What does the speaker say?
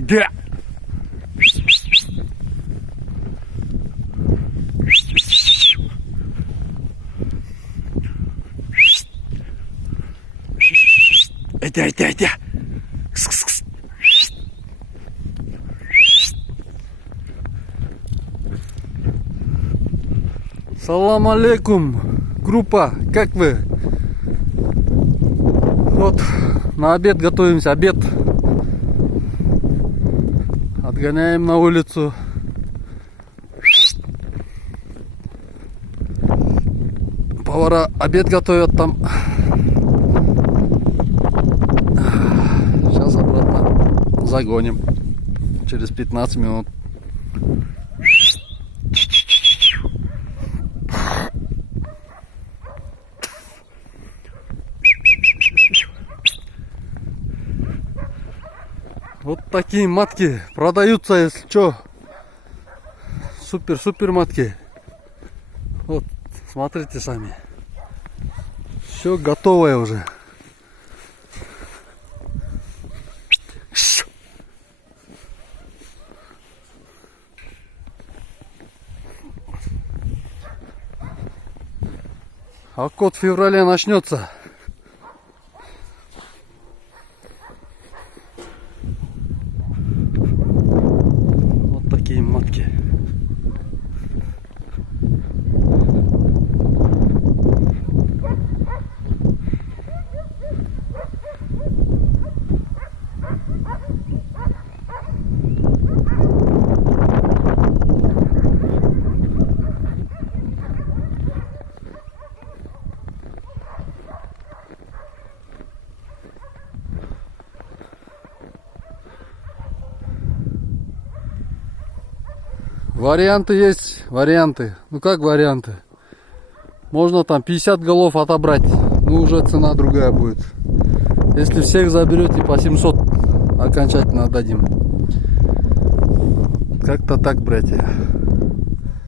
Где? Иди. Кс-кс-кс. Салам алейкум, группа, как вы? Вот, на обед готовимся, обед. Отгоняем на улицу. Повара обед готовят там. Сейчас обратно загоним. Через 15 минут. Вот такие матки продаются, если что. Супер матки. Вот, смотрите сами. Все готовое уже. А кот в феврале начнется. Вот такие матки. Варианты есть, варианты. Ну как варианты? Можно там 50 голов отобрать, ну уже цена другая будет. Если всех заберете по 700, окончательно отдадим. Как-то так, братья.